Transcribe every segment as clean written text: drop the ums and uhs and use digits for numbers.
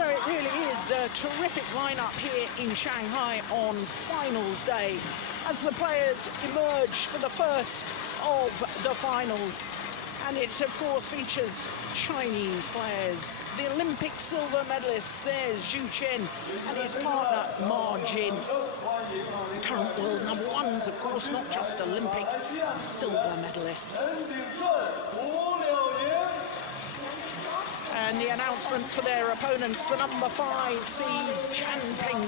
So it really is a terrific lineup here in Shanghai on finals day as the players emerge for the first of the finals. And it, of course, features Chinese players. The Olympic silver medalists, there's Zhu Chen and his partner, Ma Jin. Current world number ones, of course, not just Olympic silver medalists. And the announcement for their opponents, the number 5 seeds, Peng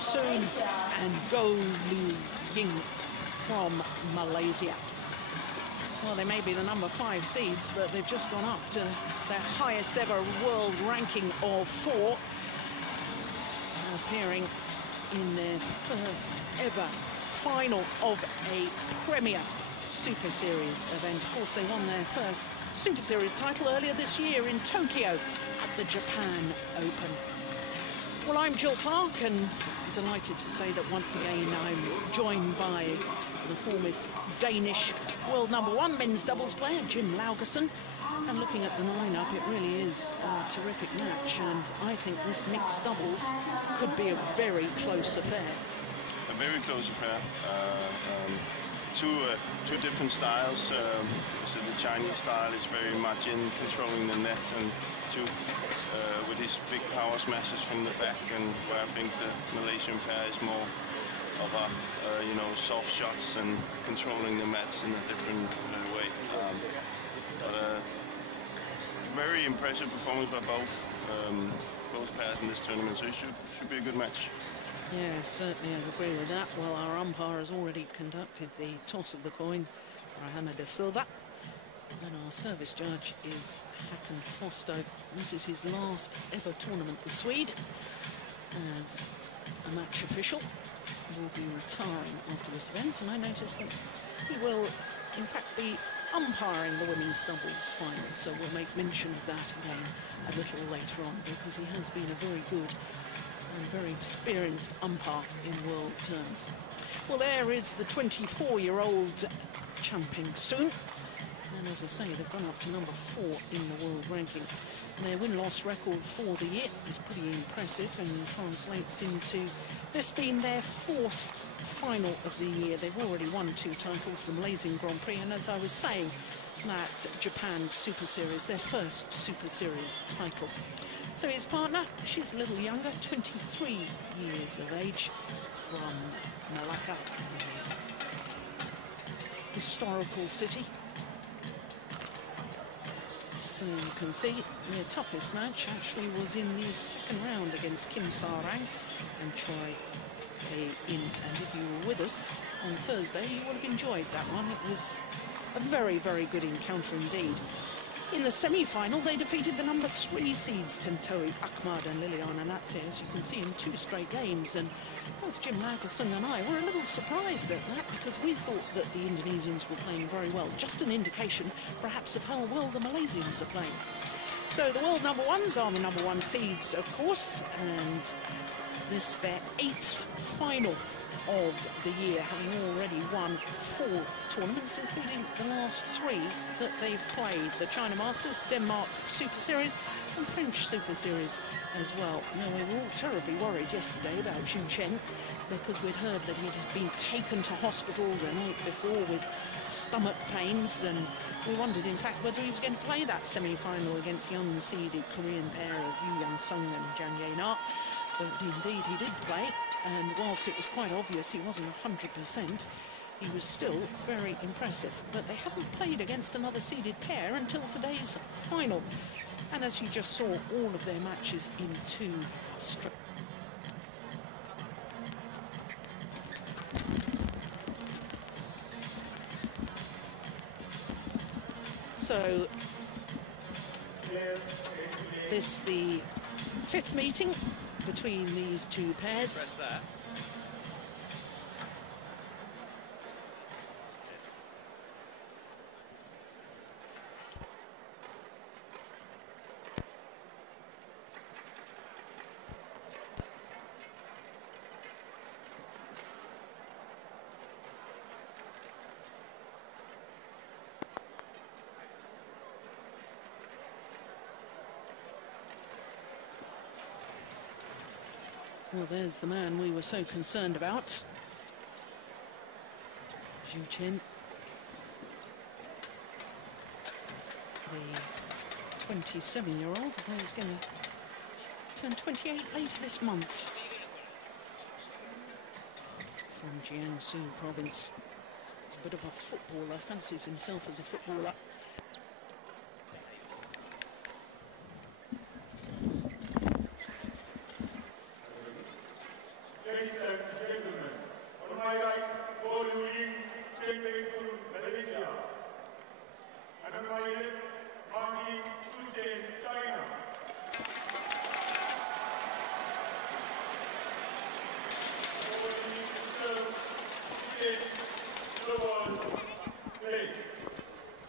and Goh Liu Ying from Malaysia. Well, they may be the number 5 seeds, but they've just gone up to their highest ever world ranking of 4, appearing in their first ever final of a Premier Super Series event. Of course, they won their first Super Series title earlier this year in Tokyo at the Japan Open. Well, I'm Jill Clark, and delighted to say that once again I'm joined by the former Danish world number 1 men's doubles player, Jim Laugerson. And looking at the lineup, it really is a terrific match, and I think this mixed doubles could be a very close affair. A very close affair. Two different styles. So the Chinese style is very much in controlling the net, and with his big power smashes from the back, and where I think the Malaysian pair is more of a soft shots and controlling the mats in a different way. But very impressive performance by both pairs in this tournament, so it should be a good match. Yeah, certainly I agree with that. Well, our umpire has already conducted the toss of the coin, Rahana de Silva. And our service judge is Hakan Fosto. This is his last ever tournament, the Swede, as a match official. Will be retiring after this event, and I noticed that he will, in fact, be umpiring the women's doubles final, so we'll make mention of that again a little later on, because he has been a very good and very experienced umpire in world terms. Well, there is the 24-year-old Chen Peng, and as I say, they've gone up to number 4 in the world ranking. And their win-loss record for the year is pretty impressive and translates into this being their 4th final of the year. They've already won 2 titles, the Malaysian Grand Prix, and as I was saying, that Japan Super Series, their first Super Series title. So his partner, she's a little younger, 23 years of age, from Malacca, historical city. So you can see their toughest match actually was in the 2nd round against Kim Sa-rang and Choi Tae-in. And if you were with us on Thursday, you would have enjoyed that one. It was a very, very good encounter indeed. In the semi-final, they defeated the number 3 seeds, Tentoi Ahmad and Liliana Natse, as you can see, in 2 straight games. And both Jim Laugerson and I were a little surprised at that, because we thought that the Indonesians were playing very well. Just an indication, perhaps, of how well the Malaysians are playing. So the world number 1s are the number 1 seeds, of course, and this their 8th final of the year, having already won 4 tournaments, including the last 3 that they've played: the China Masters, Denmark Super Series and French Super Series as well. Now, we were all terribly worried yesterday about Zhu Chen, because we'd heard that he had been taken to hospital the night before with stomach pains, and we wondered, in fact, whether he was going to play that semi-final against the unseeded Korean pair of Yu Yang-sung and Jang Ye-na. But indeed he did play, and whilst it was quite obvious he wasn't 100%, he was still very impressive. But they haven't played against another seeded pair until today's final. And as you just saw, all of their matches in 2 straight. So this the 5th meeting between these 2 pairs. Well, there's the man we were so concerned about. Chen, the 27-year-old, although he's going to turn 28 later this month. From Jiangsu province. He's a bit of a footballer, fancies himself as a footballer. Ladies and gentlemen, on my right, Goh Liu Ying, Chen, Malaysia. And on my left, Chen, China.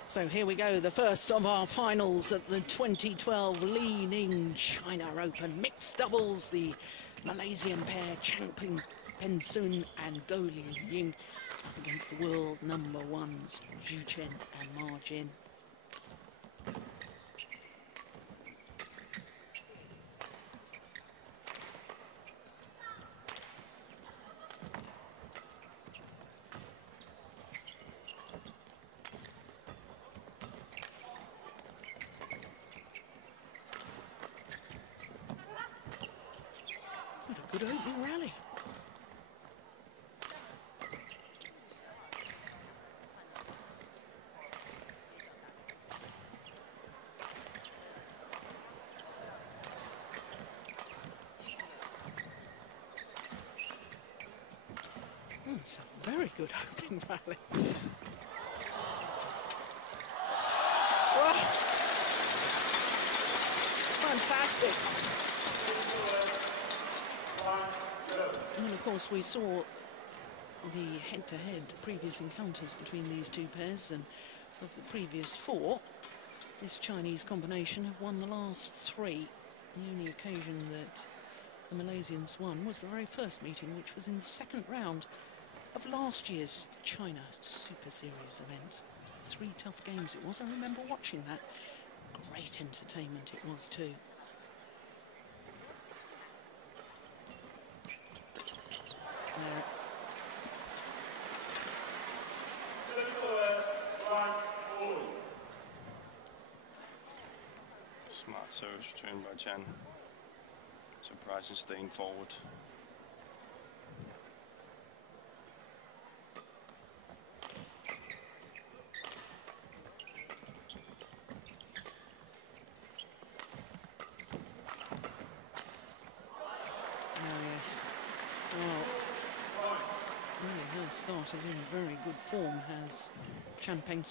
So here we go, the first of our finals at the 2012 Ning China Open. Mixed doubles, the Malaysian pair Peng and Goh Liu Ying against the world number ones Chen and Ma Jin. Good opening rally. It's a very good opening rally. Whoa. Fantastic. And of course we saw the head-to-head previous encounters between these two pairs, and of the previous four, this Chinese combination have won the last three. The only occasion that the Malaysians won was the very first meeting, which was in the second round of last year's China Super Series event. 3 tough games it was. I remember watching that. Great entertainment it was too. Smart service return by Chen. Surprising staying forward. Oh yes. Well, really has started in very good form, has Chen Peng.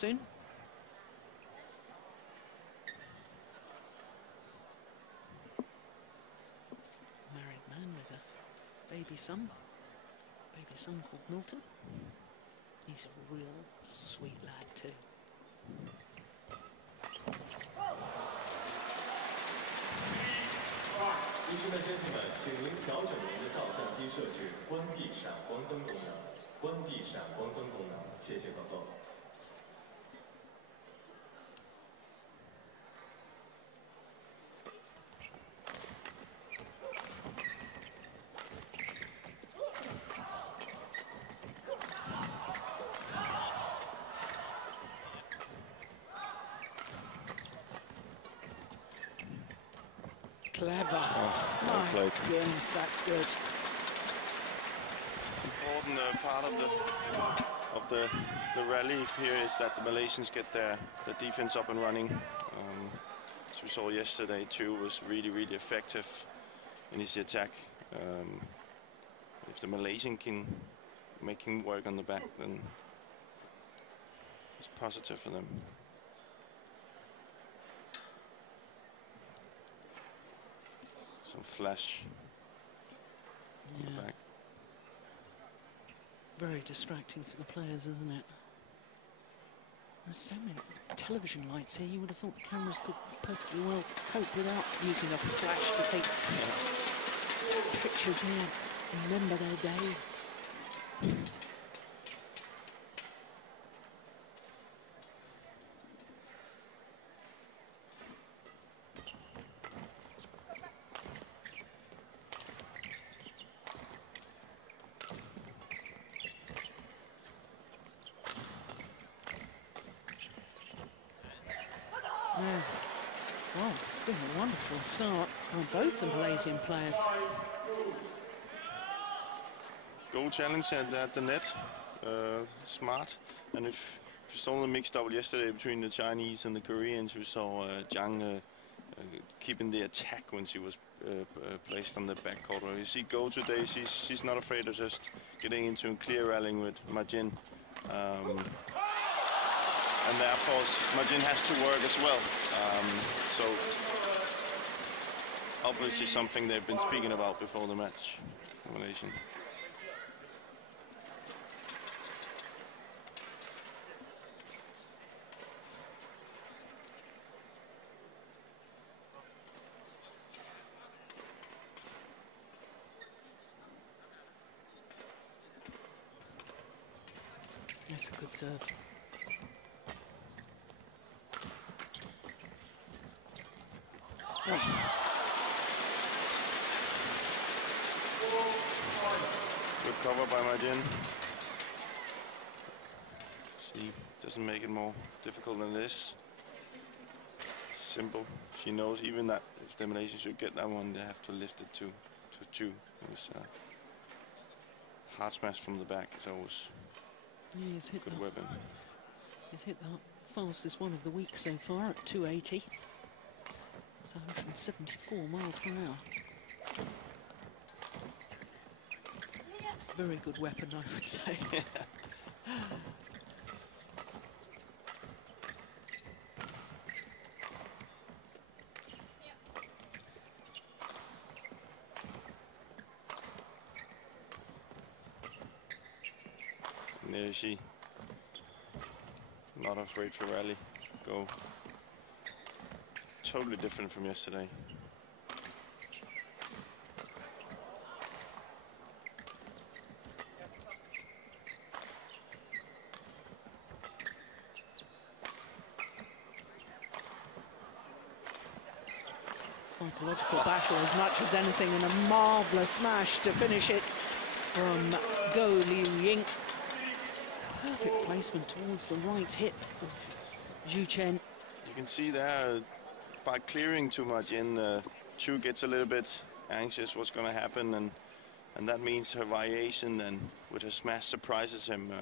Married man with a baby son called Milton. He's a real sweet lad too. 女士们、先生们，请您调整您的照相机设置，关闭闪光灯功能。关闭闪光灯功能，谢谢合作。 Clever. Oh, My well goodness, that's good. It's important part of the rally here is that the Malaysians get the defense up and running. As we saw yesterday, Chu was really effective in his attack. If the Malaysian can make him work on the back, then it's positive for them. Some flash on the back. Very distracting for the players, isn't it? There's so many television lights here, you would have thought the cameras could perfectly well cope without using a flash to take pictures here. Remember their day. Wonderful start on both the Malaysian players. Goal challenge at the net. Smart. And if you saw the mixed double yesterday between the Chinese and the Koreans, we saw Zhang keeping the attack when she was placed on the back court. You see Goh today, she's not afraid of just getting into a clear rallying with Ma Jin. And therefore Ma Jin has to work as well. So obviously something they've been speaking about before the match, Malaysian. That's a good serve. Good cover by Ma Jin. She doesn't make it more difficult than this. Simple. She knows even that if the Malaysians should get that one, they have to lift it to 2. It was hard smash from the back. It's always He's hit good weapon. He's hit the fastest one of the week so far at 280. It's 174 miles per hour. Very good weapon, I would say. And there she, not afraid to rally, go. Totally different from yesterday. Psychological battle as much as anything, and a marvellous smash to finish it from Goh Liu Ying. Perfect placement towards the right hip of Chen. You can see there, by clearing too much in, Chu gets a little bit anxious what's going to happen, and that means her variation and with her smash surprises him.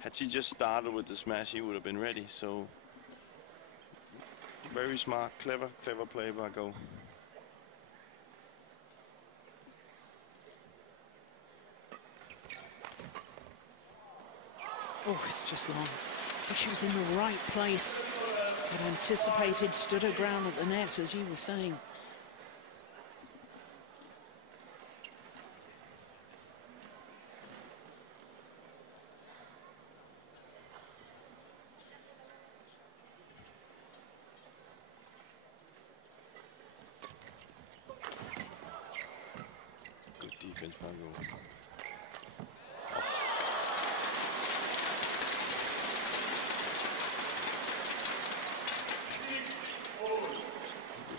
Had she just started with the smash, he would have been ready. So very smart, clever play by Goh. Oh, it's just long. But she was in the right place. Had anticipated, stood her ground at the net, as you were saying. Good defense by Goh.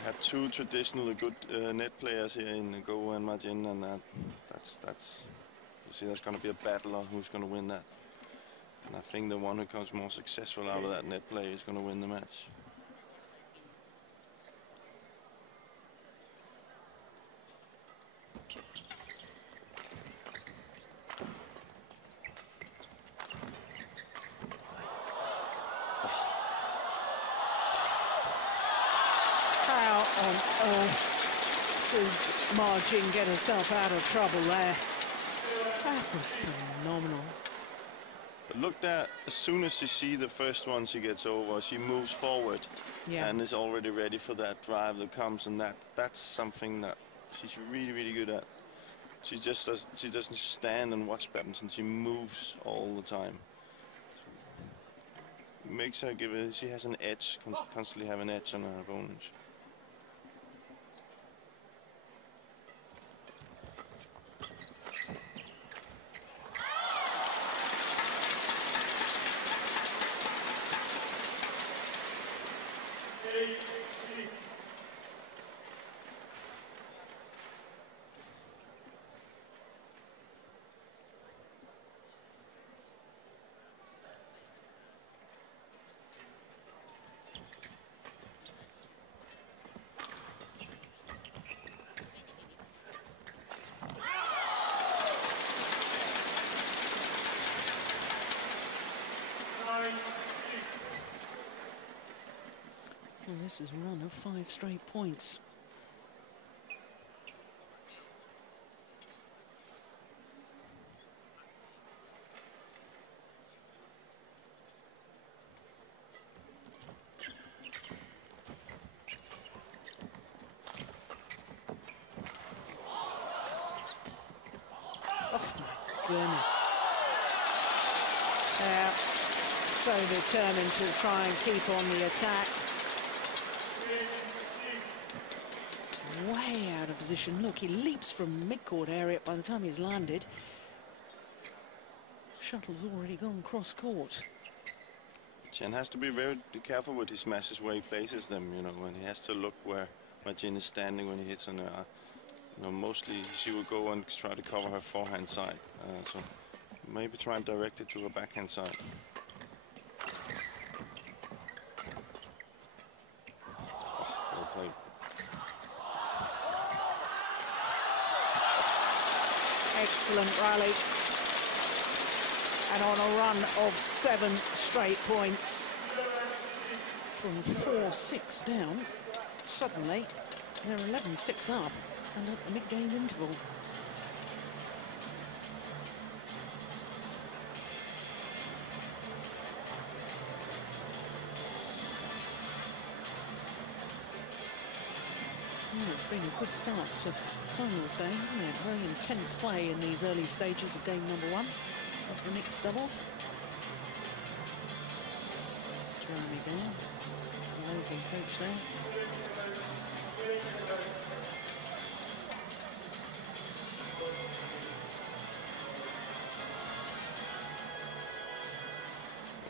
Had 2 traditionally good net players here in Goh and Ma Jin, and that's you see that's going to be a battle of who's going to win that. And I think the one who comes more successful out of that net play is going to win the match. On earth did Ma Jin get herself out of trouble there? That was phenomenal. But look there, as soon as she sees the first one she gets over, she moves forward and is already ready for that drive that comes, and that's something that she's really good at. She doesn't stand and watch badminton, she moves all the time. Makes her she has an edge, constantly have an edge on her opponent. This is a run of 5 straight points. Oh my goodness. Yeah, so determined to try and keep on the attack. Way out of position. Look, he leaps from mid-court area by the time he's landed. Shuttle's already gone cross-court. Chen has to be very careful with his smashes where he places them, you know, when he has to look where Jin is standing when he hits on her. You know, mostly she will go and try to cover her forehand side. So maybe try and direct it to her backhand side. Well played. Excellent rally. And on a run of 7 straight points. From 4-6 down, suddenly they're 11-6 up and at the mid-game interval. Well, it's been a good start of finals day, hasn't it? Very intense play in these early stages of game number 1 of the mixed doubles. Jeremy Bell, amazing coach there.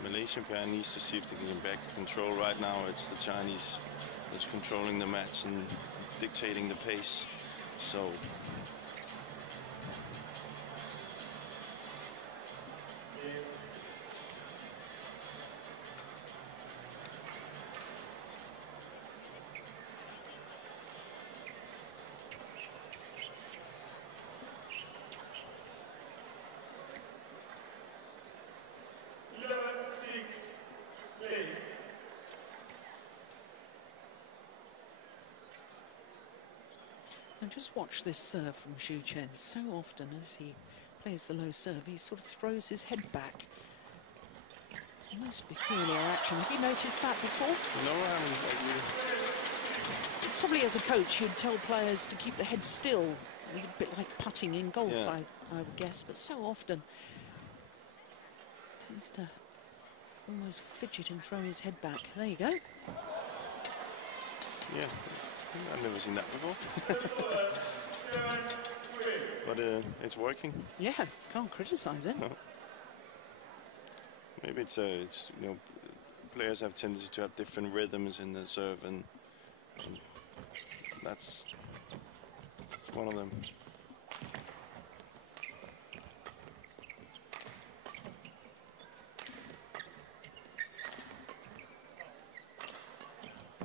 The Malaysian pair needs to see if they can get back control. Right now it's the Chinese that's controlling the match and dictating the pace. So and just watch this serve from Chen. So often as he plays the low serve, he sort of throws his head back. It's a most peculiar action. Have you noticed that before? no, I haven't. Probably as a coach, you'd tell players to keep the head still, a little bit like putting in golf, Yeah. I would guess. But so often, tends to almost fidget and throw his head back. There you go. Yeah, I've never seen that before. But it's working. Yeah, can't criticise it. No. Maybe it's you know, players have tendency to have different rhythms in the serve, and that's one of them.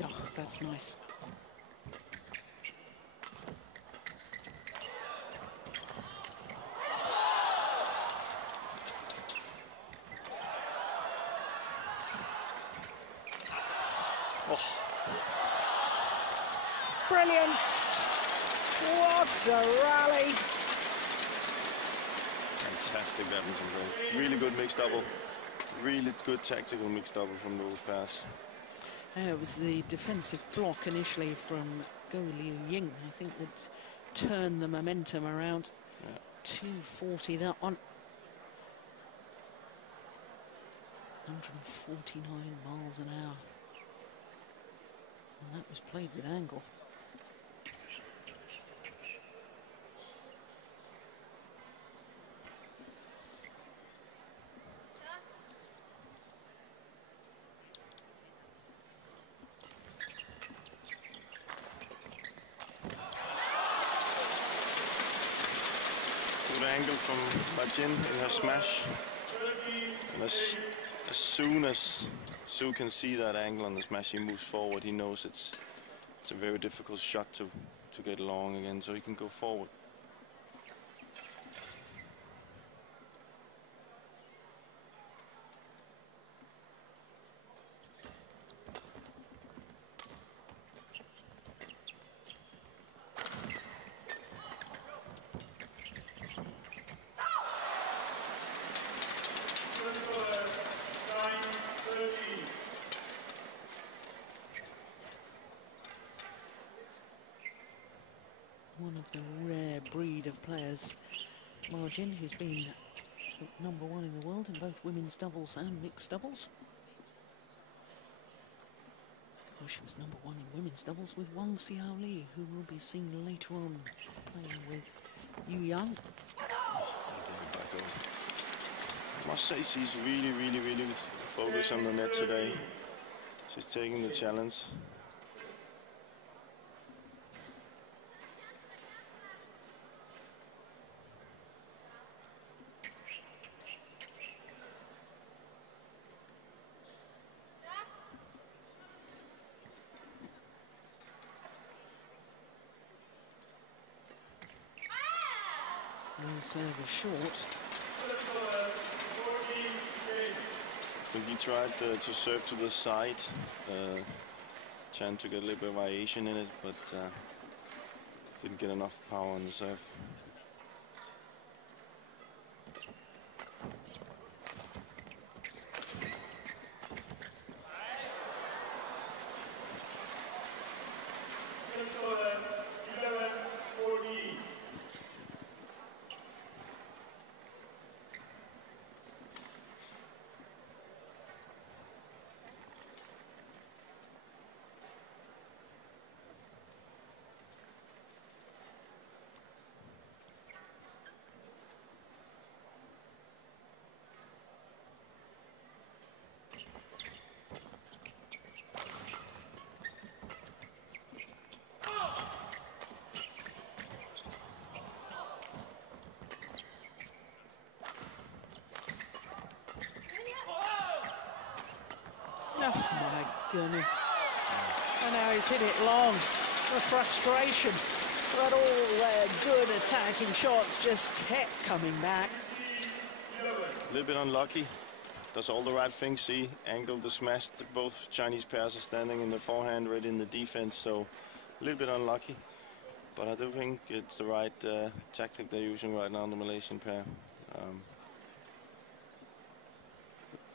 Oh, that's nice. Oh. Brilliant! What a rally! Fantastic badminton play. Really good mixed double. Really good tactical mixed double from those pairs. It was the defensive block initially from Goh Liu Ying, I think, that turned the momentum around. Yeah. 240 that one. 149 miles an hour. And that was played with angle. Good angle from Jin in her smash. And as soon as Su can see that angle on the smash, he moves forward. He knows it's a very difficult shot to get long again, so he can go forward. breed of players. Ma Jin, who's been #1 in the world in both women's doubles and mixed doubles. Well, she was #1 in women's doubles with Wang Xiao Li, who will be seen later on playing with Yu Yang. I must say she's really focused on the net today. She's taking the challenge. Serve is short. I think he tried to serve to the side. Chen to get a little bit of variation in it, but didn't get enough power on the serve. Oh my goodness. And now he's hit it long. The frustration. But all their good attacking shots just kept coming back. A little bit unlucky. Does all the right things. See, angled the smash. Both Chinese pairs are standing in the forehand, ready in the defense. So a little bit unlucky. But I do think it's the right tactic they're using right now, the Malaysian pair.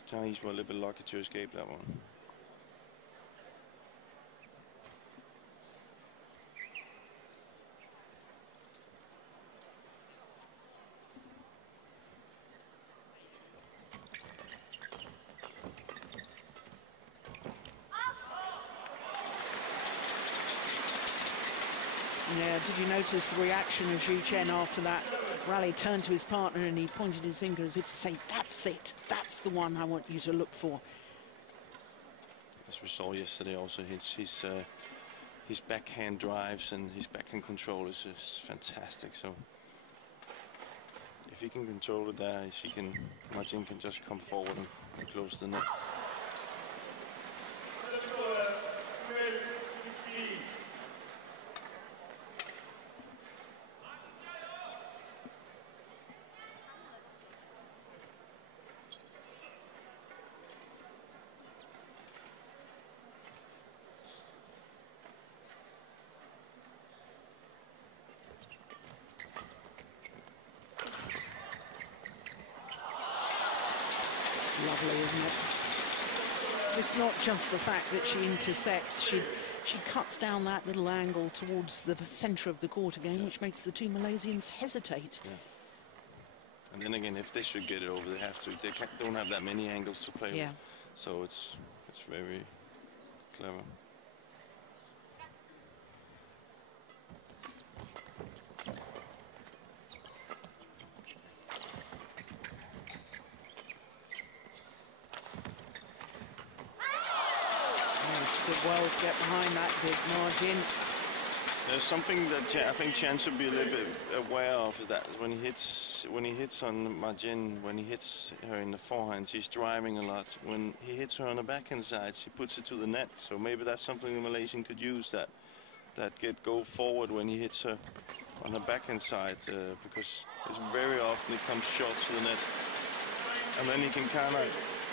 Chinese were a little bit lucky to escape that one. Yeah, did you notice the reaction of Chen after that rally? Turned to his partner and he pointed his finger as if to say, that's it, that's the one I want you to look for. As we saw yesterday also, his backhand drives and his backhand control is just fantastic. So if he can control it there, Ma Jin can just come forward and close the net. Lovely, isn't it? It's not just the fact that she intercepts, she cuts down that little angle towards the centre of the court again, which makes the two Malaysians hesitate. Yeah. And then again, if they should get it over, they have to. They don't have that many angles to play with. So it's very clever. Well, get behind that big Ma Jin. There's something that I think Chen should be a little bit aware of, is that when he hits on Ma Jin, when he hits her in the forehand, she's driving a lot. When he hits her on the backhand side, she puts it to the net. So maybe that's something the Malaysian could use, that go forward when he hits her on the backhand side, because it's very often it comes short to the net, and then he can kind of,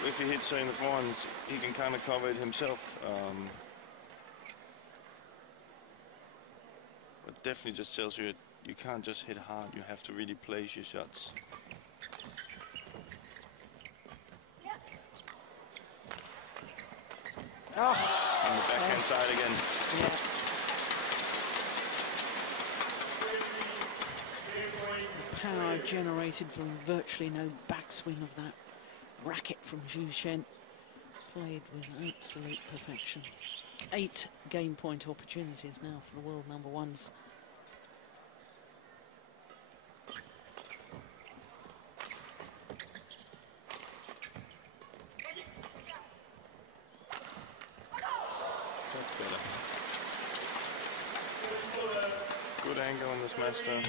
if he hits her in the forehand, he can kind of cover it himself. But definitely just tells you you can't just hit hard, you have to really place your shots. Oh. On the backhand side again. Yeah. power generated from virtually no backswing of that racket from Chen. Played with absolute perfection. 8 game point opportunities now for the world number ones. That's better. Good angle on this match though.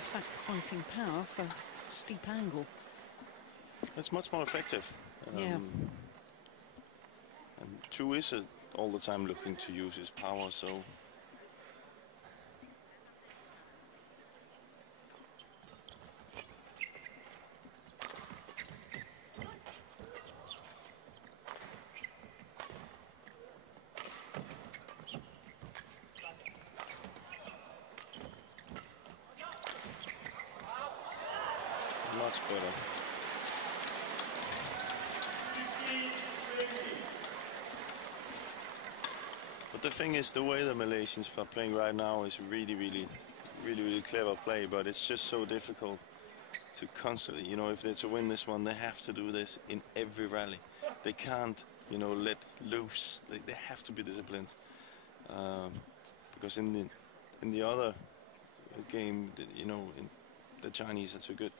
Sacrificing power for steep angle. It's much more effective. Yeah. And Chu is all the time looking to use his power, so. Much better. But the thing is, the way the Malaysians are playing right now is really clever play, but it's just so difficult to constantly, you know, if they're to win this one, they have to do this in every rally. They can't, you know, let loose. They have to be disciplined. Because in the other game, you know, the Chinese are too good.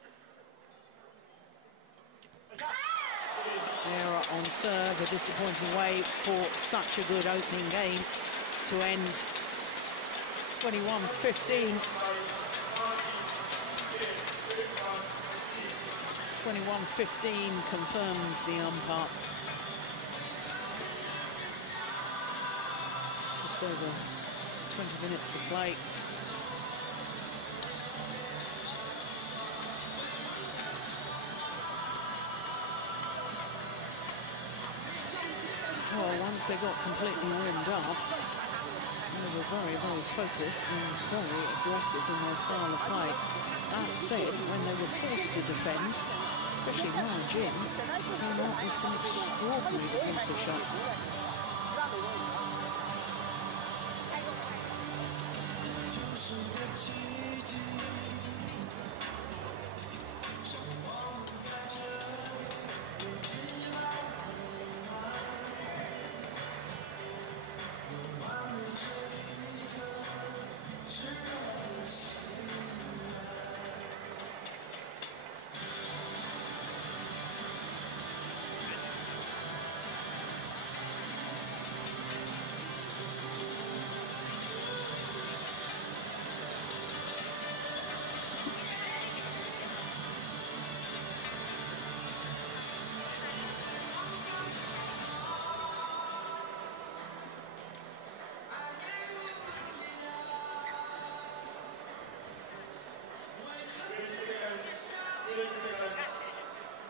Error on serve, a disappointing way for such a good opening game to end 21-15. 21-15 confirms the umpire. Just over 20 minutes of play. Well, once they got completely rimmed up, they were very focused and very aggressive in their style of play. That said, when they were forced to defend, especially now Jin, came out with some extraordinary defensive shots.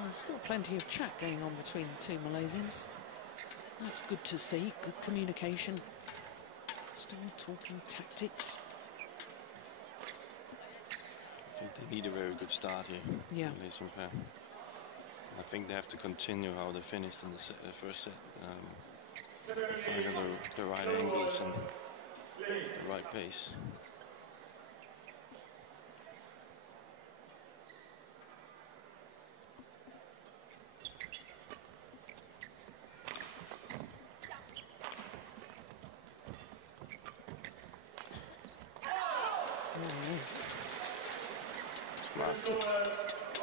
There's still plenty of chat going on between the two Malaysians. That's good to see, good communication. Still talking tactics. I think they need a very good start here. Yeah. Malaysian pair. I think they have to continue how they finished in the first set. Find the right angles and the right pace.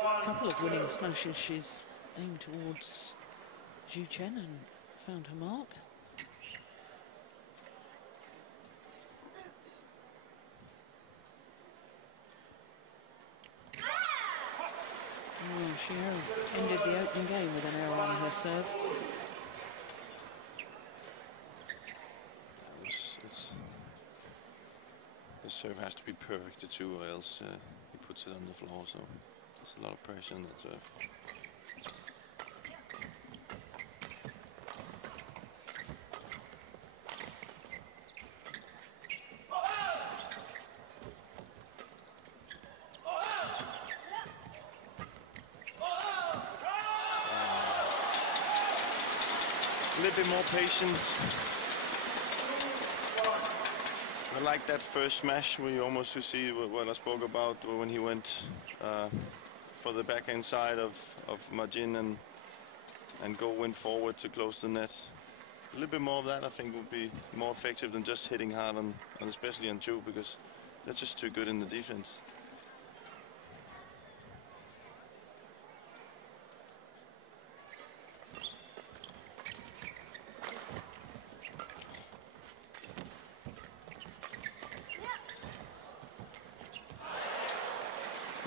A couple of winning smashes she's aimed towards Chen and found her mark. Oh, she ended the opening game with an error on her serve. The serve has to be perfect too, or else he puts it on the floor. So the There's a lot of pressure on that serve. A little bit more patience. I like that first smash where you almost see what I spoke about when he went for the backhand side of Margin and Goh went forward to close the net. A little bit more of that I think would be more effective than just hitting hard on especially on two, because they're just too good in the defense.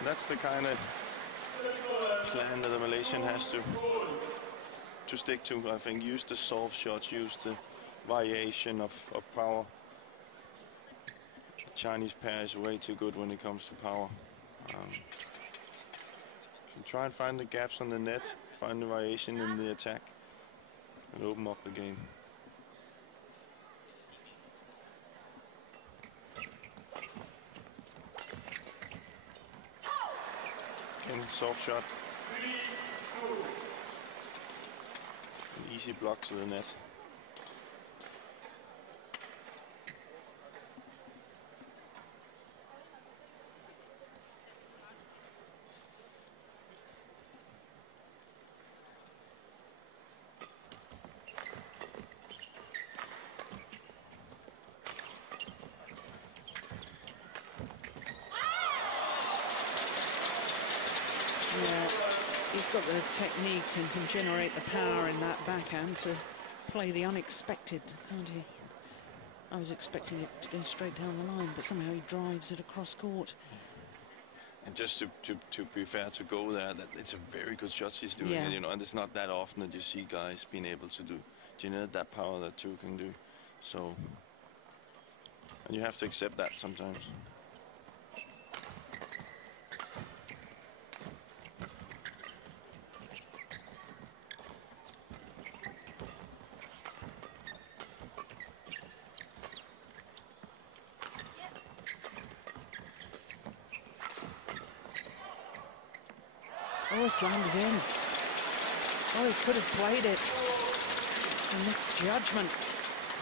That's the kind of plan that the Malaysian has to stick to. I think use the soft shots, use the variation of power. Chinese pair is way too good when it comes to power. Try and find the gaps on the net, find the variation in the attack, and open up the game. Soft shot. An easy block to the net. He's got the technique and can generate the power in that backhand to play the unexpected, can't he? I was expecting it to go straight down the line, but somehow he drives it across court. And just to be fair to Goh there, that it's a very good shot he's doing, yeah. And, you know, and it's not that often that you see guys being able to generate that power that two can do. So, and you have to accept that sometimes. Oh, it's landed in. Oh, he could have played it. It's a misjudgment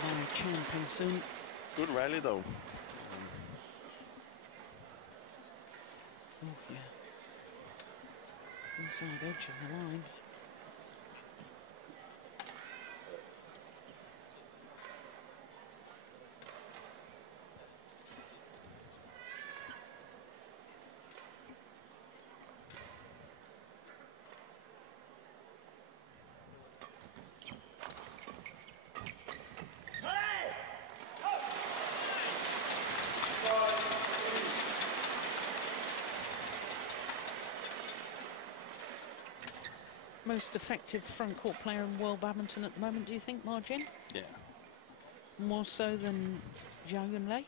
by Chen Peng. Good rally, though. Oh, yeah. Inside edge of the line. Most effective front court player in world badminton at the moment, do you think, Margin? Yeah. More so than Zhao Yunlei?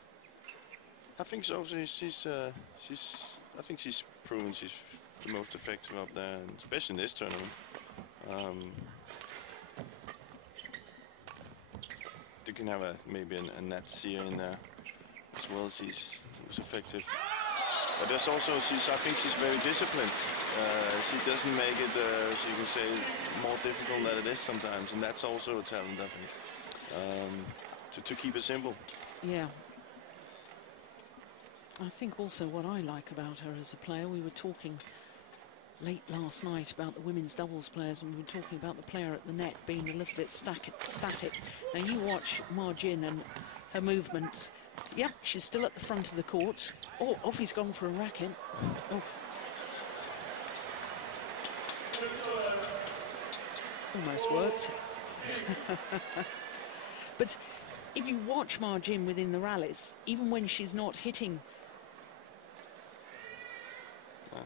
I think so. I think she's proven she's the most effective up there, and especially in this tournament. You can have maybe a net seer in there as well. She was effective. But there's also, I think she's very disciplined. She doesn't make it, so you can say, more difficult than it is sometimes, and that's also a talent, I think, to keep it simple. Yeah. I think also what I like about her as a player, we were talking late last night about the women's doubles players, and we were talking about the player at the net being a little bit static. Now you watch Margin and her movements. Yep, she's still at the front of the court. Oh, off he's gone for a racket. Oh. Almost worked. But if you watch Margin within the rallies, even when she's not hitting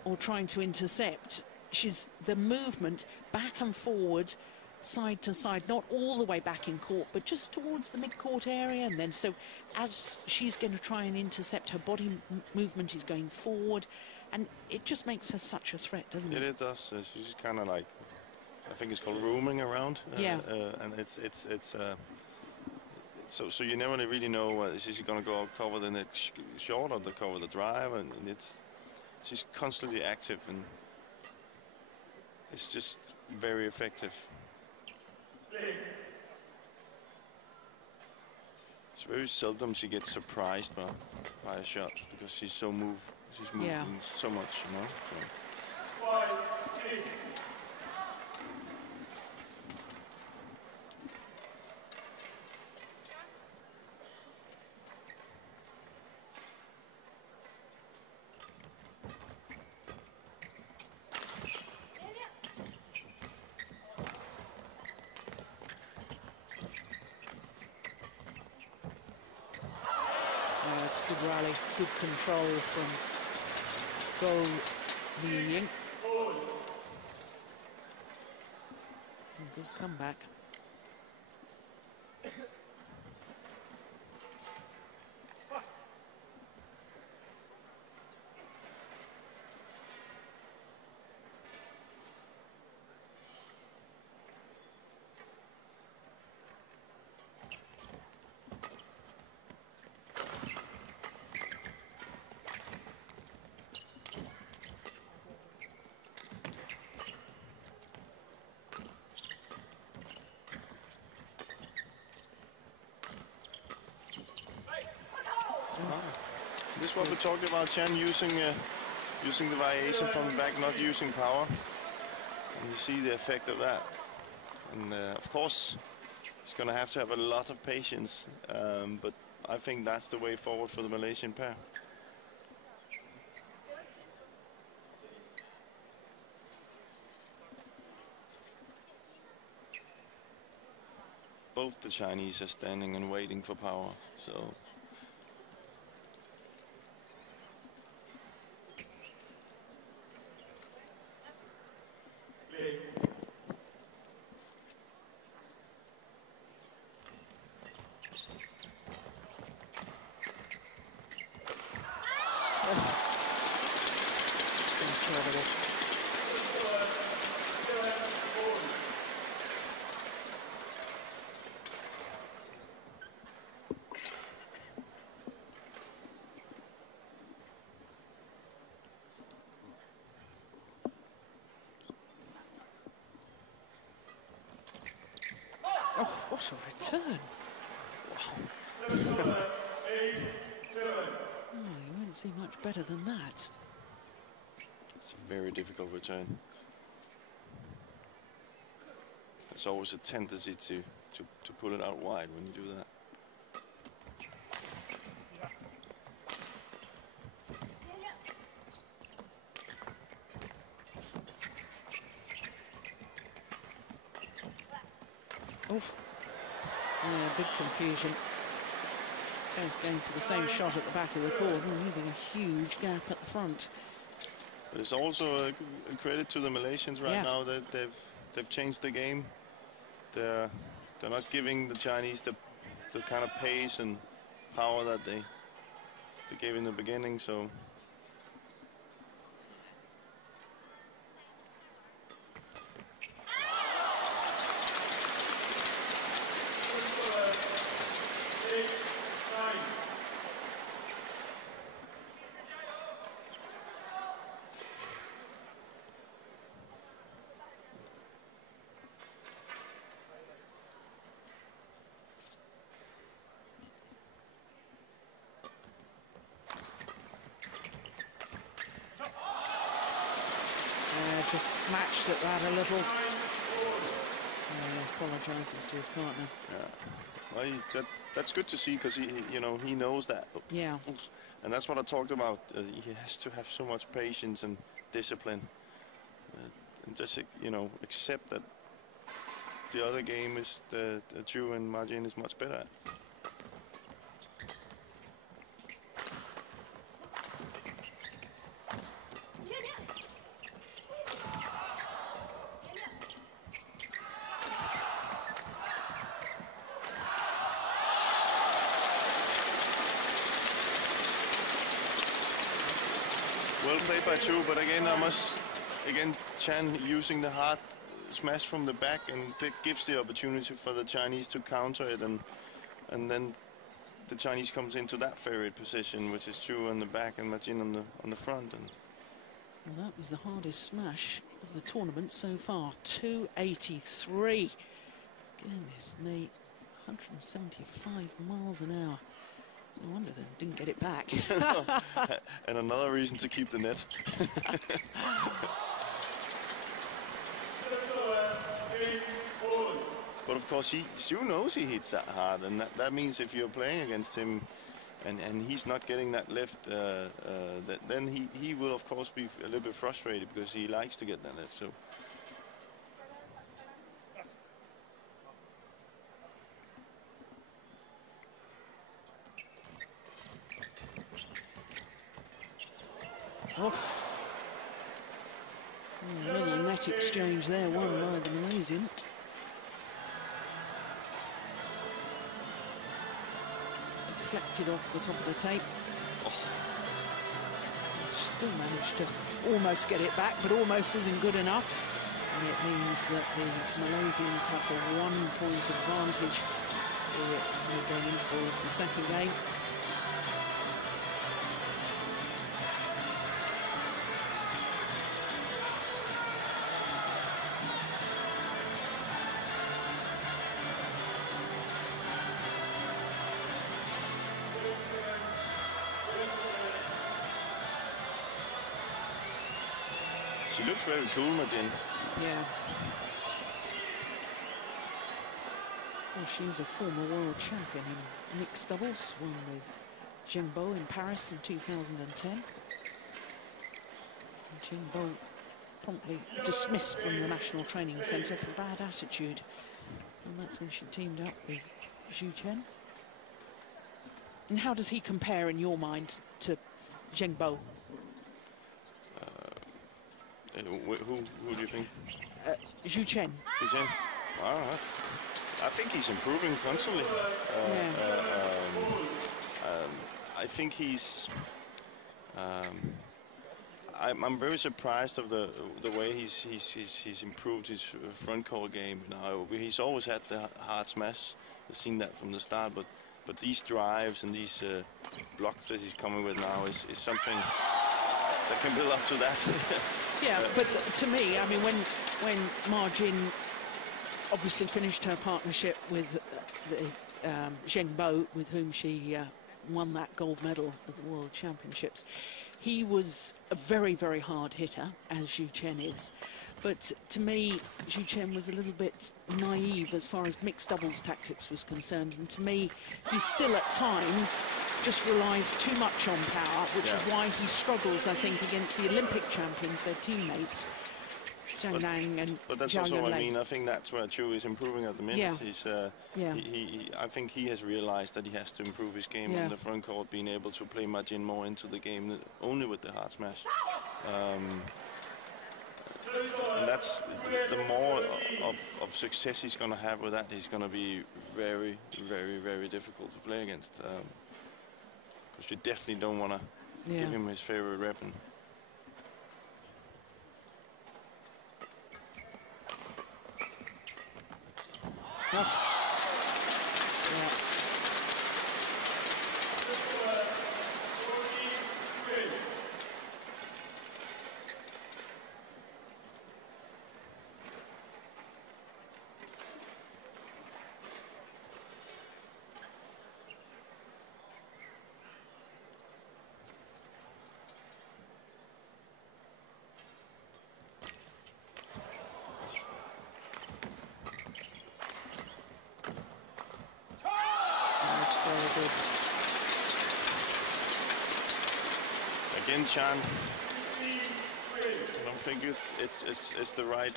or trying to intercept, she's the movement back and forward, side to side, not all the way back in court, but just towards the mid-court area. And then so as she's going to try and intercept, her body movement is going forward, And it just makes her such a threat, doesn't it? It does. She's kind of like, I think it's called roaming around. Yeah. And it's so you never really know is she going to go out cover the net short or cover the drive, and she's constantly active, and it's just very effective. It's very seldom she gets surprised by a shot because she's moving so much, you know. So. 5-6. Good rally, good control from Goh Liu Ying. Good comeback. This is what we talked about, Chen, using the variation from the back, not using power. And you see the effect of that. And of course, he's going to have a lot of patience. But I think that's the way forward for the Malaysian pair. Both the Chinese are standing and waiting for power. So. Oh, what a return. Wow. Oh, you won't see much better than that. It's a very difficult return. There's always a tendency to put it out wide when you do that. Oof. Yeah, big confusion. Both going for the same shot at the back of the court and leaving a huge gap at the front. But it's also a credit to the Malaysians right now that they've changed the game. They're not giving the Chinese the kind of pace and power that they gave in the beginning. So. Just snatched at that a little. Apologises to his partner. Yeah, well, that's good to see because he knows that. Yeah. And that's what I talked about. He has to have so much patience and discipline, and just accept that the other game is the Chu and Margin is much better at. play by Chu, but again, Chen using the hard smash from the back, and that gives the opportunity for the Chinese to counter it, and then the Chinese comes into that favorite position, which is Chu on the back and Ma Jin on the front. And well, that was the hardest smash of the tournament so far. 283. Goodness me, 175 miles an hour. No wonder they didn't get it back. And another reason to keep the net. But of course, Xu knows he hits that hard, and that means if you're playing against him and he's not getting that lift, then he will of course be a little bit frustrated, because he likes to get that lift. So. Oh. Little net exchange there, won by the Malaysian. Deflected off the top of the tape. Oh. Still managed to almost get it back, but almost isn't good enough. And it means that the Malaysians have a 1-point advantage going into the second game. She looks very cool, Ma Jin. Yeah. Well, she's a former world champion in mixed doubles, won with Zheng Bo in Paris in 2010. Zheng Bo promptly dismissed from the National Training Centre for bad attitude. And that's when she teamed up with Zhu Chen. And how does he compare in your mind to Zheng Bo? Who do you think? Zhu Chen. Zhu Chen. Wow, I think he's improving constantly. I think he's. I'm very surprised of the way he's improved his front court game now. He's always had the hard smash. I've seen that from the start, but these drives and these blocks that he's coming with now is something that can build up to that. Yeah, but to me, I mean, when Ma Jin obviously finished her partnership with Zheng Bo, with whom she won that gold medal at the World Championships, he was a very, very hard hitter, as Zhu Chen is. But to me, Zhu Chen was a little bit naive as far as mixed doubles tactics was concerned. And to me, he still at times just relies too much on power, which is why he struggles, I think, against the Olympic champions, their teammates, Zhang Nang and But that's Zhao also what Yunlei. I mean. I think that's where Chu is improving at the minute. Yeah. He's, I think he has realized that he has to improve his game on the front court, being able to play Ma Jin more into the game, only with the hard smash. And that's the more of success he's going to have with that. He's going to be very, very, very difficult to play against, because you definitely don't want to give him his favorite weapon. Yeah. Again, Chen. I don't think it's the right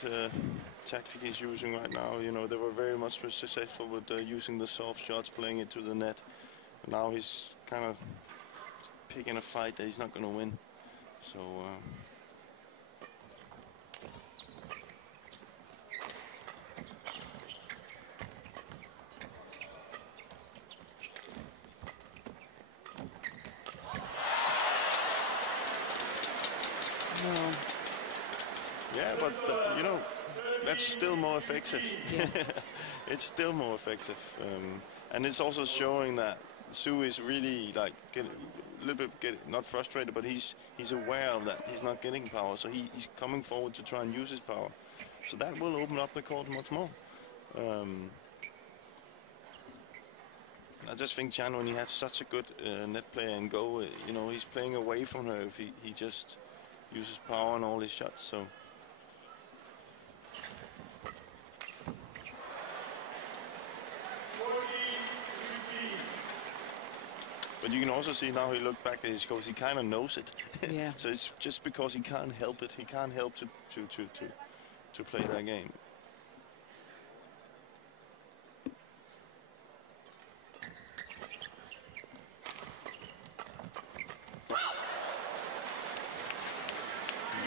tactic he's using right now. You know, they were very much successful with using the soft shots, playing it to the net. Now he's kind of picking a fight that he's not going to win. So. but you know, that's still more effective. Yeah. It's still more effective, and it's also showing that Su is really like a little bit not frustrated, but he's aware of that he's not getting power, so he's coming forward to try and use his power. So that will open up the court much more. I just think Chen, when he has such a good net player in Goh, you know, he's playing away from her if he just uses power on all his shots. So. But you can also see now he looked back at his coach, he kind of knows it. Yeah. So it's just because he can't help it. He can't help to play that game.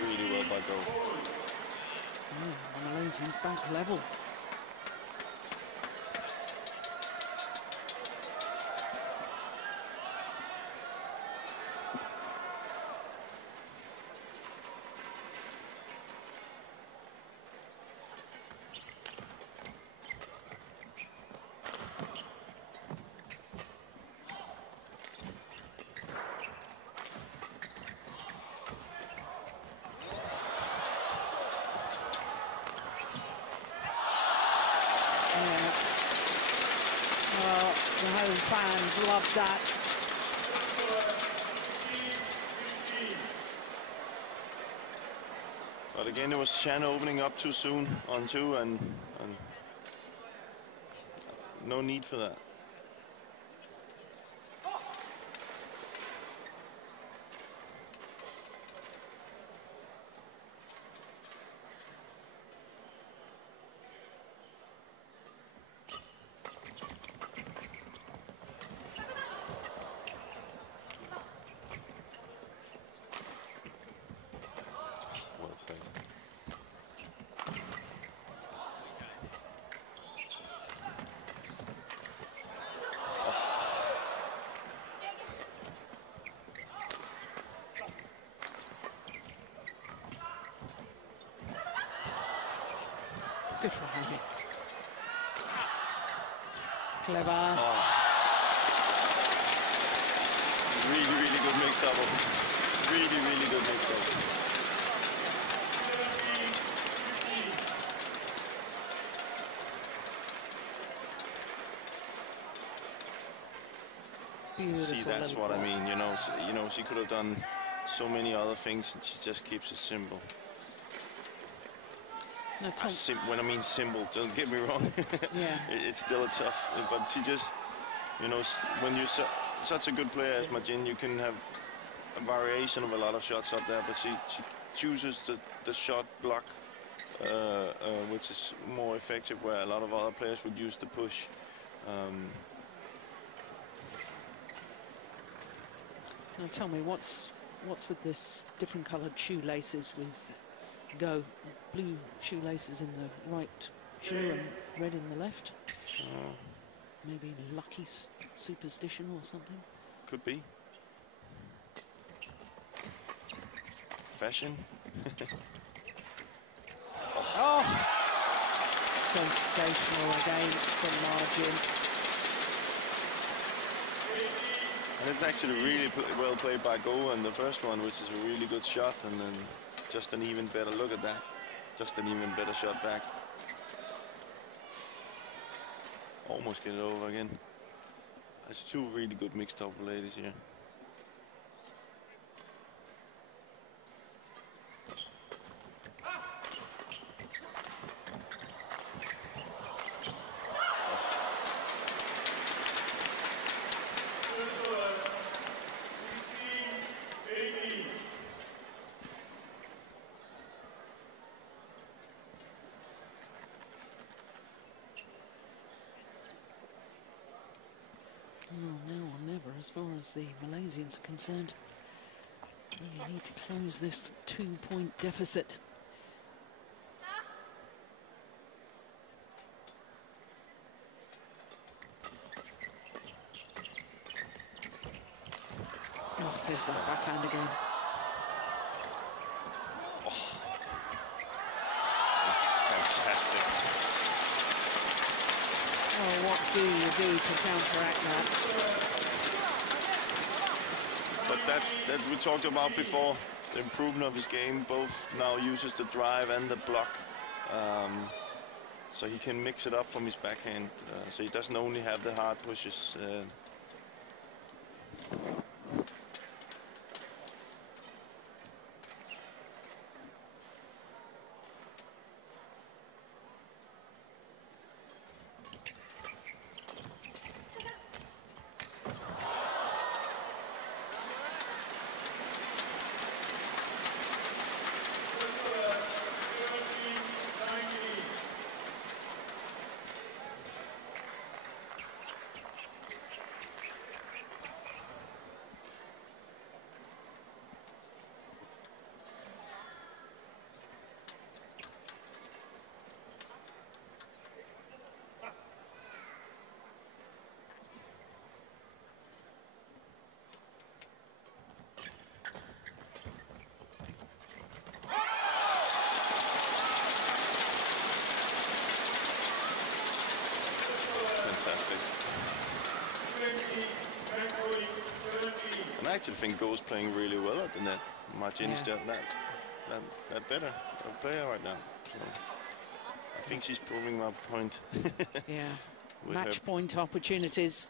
Really well by Goh. The Malaysians back level. The home fans love that. But again, it was Chen opening up too soon on 2, and no need for that. Good for Harvey. Clever. Oh. Really, really good mix double. Really, really good mix double. Beautiful. See, that's what I mean. You know, she could have done so many other things, and she just keeps it simple. No, Tom. When I mean simple, don't get me wrong. Yeah. It's still a tough, but she just, you know, when you're such a good player as Majin, you can have a variation of a lot of shots up there, but she chooses the shot block, which is more effective, where a lot of other players would use the push. Now tell me, what's with this different coloured shoelaces with Goh? Blue shoelaces in the right shoe and red in the left. Maybe lucky superstition or something. Could be. Fashion. Oh! Sensational again from Margin. And it's actually really well played by Goh on the first one, which is a really good shot, and then just an even better look at that. Just an even better shot back. Almost get it over again. There's 2 really good mixed double ladies here. Now or never, as far as the Malaysians are concerned. You need to close this 2-point deficit. Oh, there's that backhand again. fantastic. Oh, what do you do to counteract that? But that we talked about before. The improvement of his game, both now uses the drive and the block. So he can mix it up from his backhand. So he doesn't only have the hard pushes. Fantastic. And I actually think Goh's playing really well at the net. Margin is just that better a player right now. So I think she's proving my point. Yeah, match point opportunities.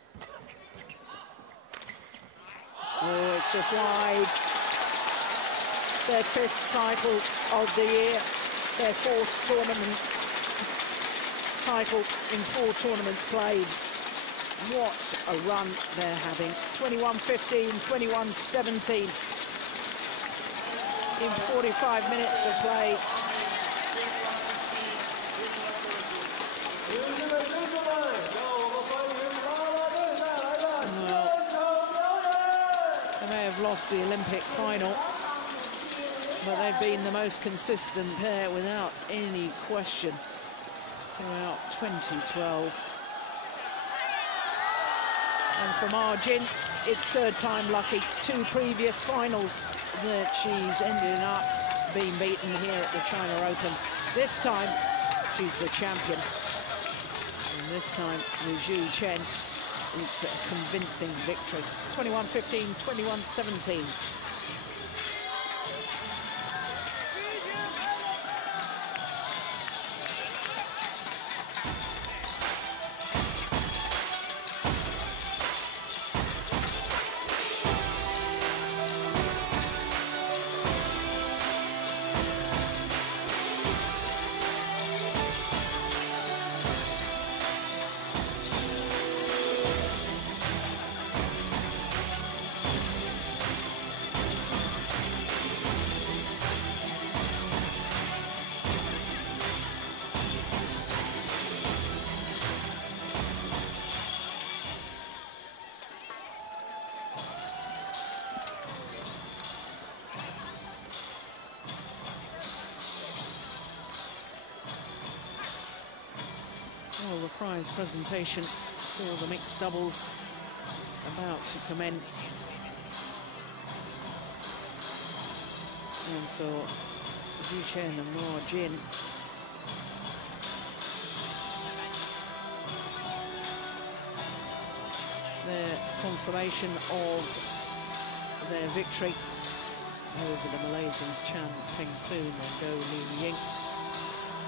Oh, it's just wide. Their 5th title of the year, their 4th tournament title in 4 tournaments played. What a run they're having. 21-15, 21-17 in 45 minutes of play. Well, they may have lost the Olympic final, but they've been the most consistent pair without any question throughout 2012. And for Margin, it's 3rd time lucky. 2 previous finals that she's ended up being beaten here at the China Open. This time, she's the champion. And this time, with Zhu Chen, it's a convincing victory. 21-15, 21-17. Well, the prize presentation for the mixed doubles about to commence. And for Zhu Chen and Margin, their confirmation of their victory over the Malaysians Chen, Peng and Goh Liu Ying.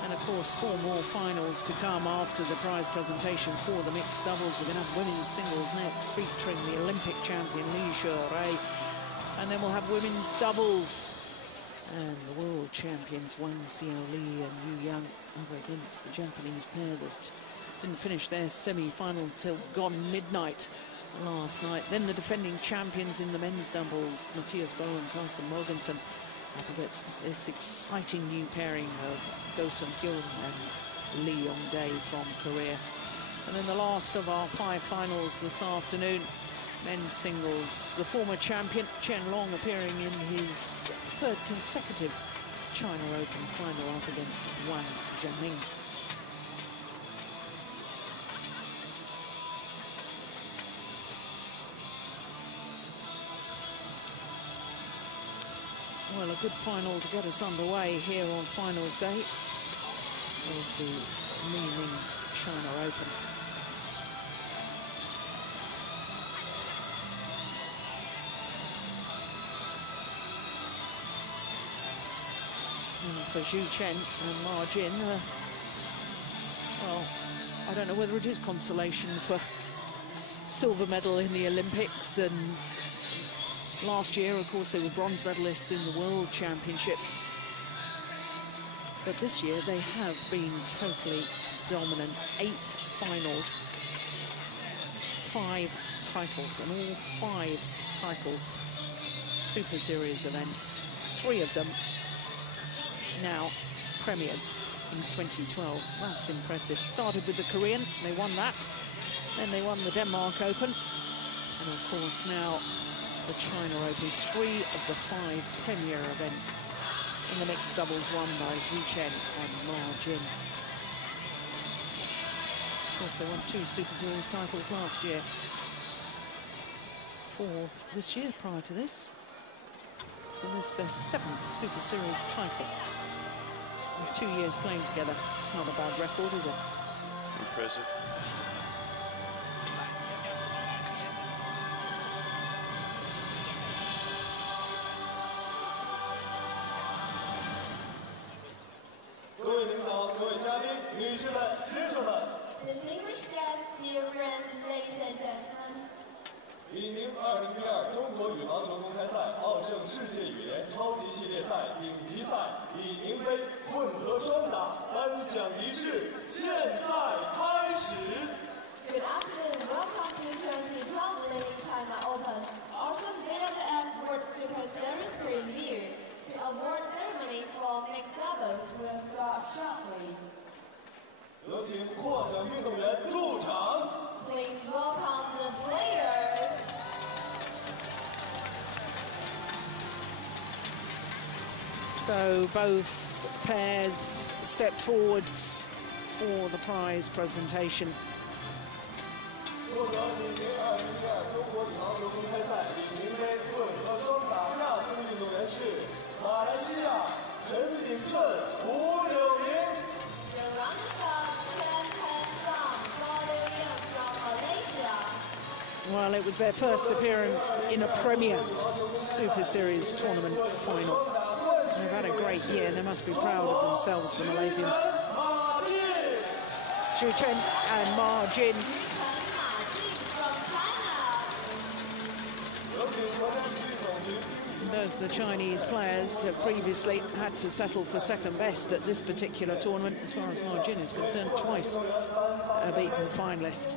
And of course, 4 more finals to come after the prize presentation for the mixed doubles. We're going to have women's singles next, featuring the Olympic champion Li Shuai. And then we'll have women's doubles. And the world champions Wang Xiaoli and Yu Yang up against the Japanese pair that didn't finish their semi-final till gone midnight last night. Then the defending champions in the men's doubles, Matthias Boe and Carsten Mogensen, up against this exciting new pairing of Do Sung-hyun and Lee Yong-dae from Korea. And then the last of our 5 finals this afternoon, men's singles, the former champion Chen Long appearing in his 3rd consecutive China Open final up against Wang Zhengming. Well, a good final to get us underway here on finals day. to Ning China Open. And for Chen and Ma Jin, well, I don't know whether it is consolation for silver medal in the Olympics, and last year, of course, they were bronze medalists in the World Championships. But this year, they have been totally dominant. 8 finals, 5 titles, and all 5 titles, Super Series events. 3 of them now premiers in 2012. That's impressive. Started with the Korean, they won that. Then they won the Denmark Open. And of course now the China Open. 3 of the 5 premier events in the mixed doubles won by Chen and Ma Jin. Of course, they won 2 Super Series titles last year. 4 this year prior to this. So this is their 7th Super Series title. In 2 years playing together. It's not a bad record, is it? Impressive. Distinguished guests, dear friends, ladies and gentlemen. 李宁2012中国羽毛球公开赛奥盛世界羽联超级系列赛顶级赛李宁杯混合双打颁奖仪式现在开始。Good afternoon, welcome to 2012 Ning China Open. Awesome BWF World Super Series premiere. The award ceremony for mixed doubles will start shortly. 有请获奖运动员入场。Please welcome the players. So both pairs step forwards for the prize presentation. 获得李宁2012中国羽毛球公开赛李宁杯混合双打亚洲运动员是马来西亚陈炳顺、胡柳莹。 The runners-up Chen and Goh Liu Ying from Malaysia. Well, it was their first appearance in a Premier Super Series tournament final. They've had a great year. They must be proud of themselves, the Malaysians. Chen and Ma Jin. Both the Chinese players have previously had to settle for second best at this particular tournament. As far as Ma Jin is concerned, twice a beaten finalist.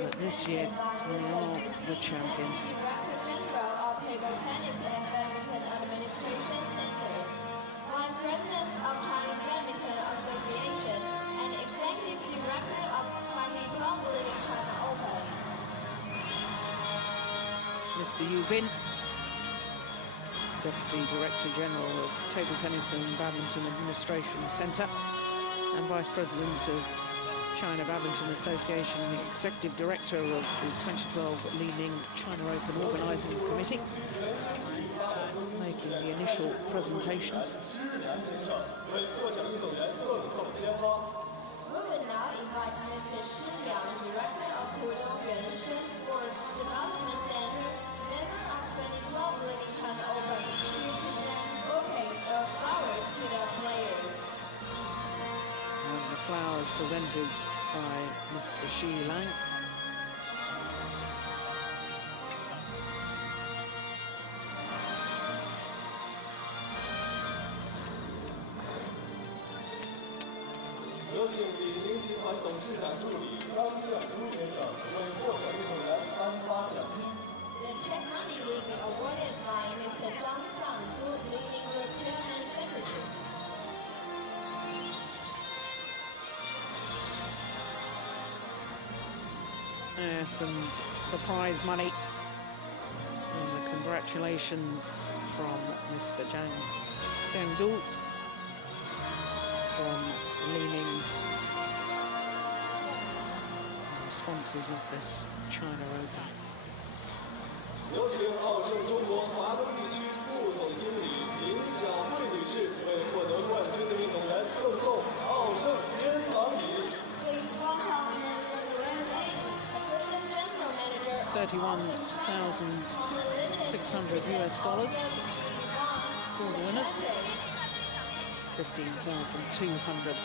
But this year, they are the champions. Director General of Table Tennis and Badminton Administration Center, Vice President of Chinese Badminton Association, and Executive Director of 2012 Ning China Open. Mr. Yu Bin, Deputy Director General of Table Tennis and Badminton Administration Center, and Vice President of China Badminton Association, the Executive Director of the 2012 Ning China Open Organising Committee, making the initial presentations. We will now invite Mr. Shi Liang, Director of Pudong Yuanshen Sports Development Center, member of 2012 Ning China Open, to present bouquets of flowers to the players. And the flowers presented by Mr. Shi Liang.有请李宁集团董事长助理张向都先生为获奖运动员颁发奖金。 The check money will be awarded by Mr. Zhang Xiangdu, Leading Group Chairman Secretary. Yes, and the prize money. And the congratulations from Mr. Zhang Xiangdu from Ning, the sponsors of this China Open. 有请奥盛中国华东地区副总经理林晓慧女士为获得冠军的运动员赠送奥盛 $31,600 US for the winners. 15,200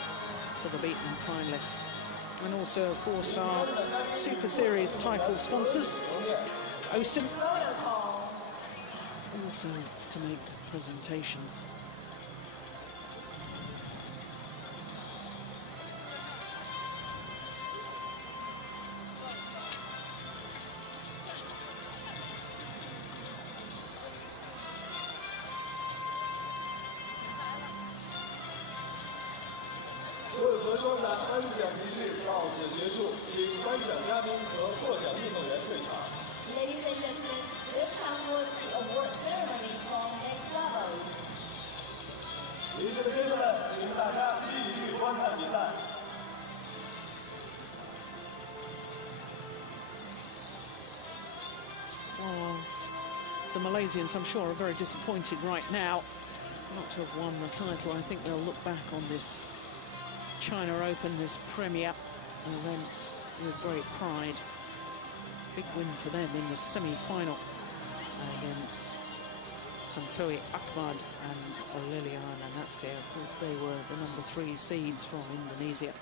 for the beaten finalists. And also, of course, our Super Series title sponsors, OSIM, also to make presentations.混合双打颁奖仪式到此结束，请颁奖嘉宾和获奖运动员退场。 Ladies and gentlemen, this concludes the award ceremony for next level. 女士们、先生们，请大家继续观看比赛。 Whilst the Malaysians, I'm sure, are very disappointed right now not to have won the title. I think they'll look back on this China Open, this premier event, with great pride. Big win for them in the semi-final against Tantowi Ahmad and Liliana Natsir. Of course, they were the #3 seeds from Indonesia.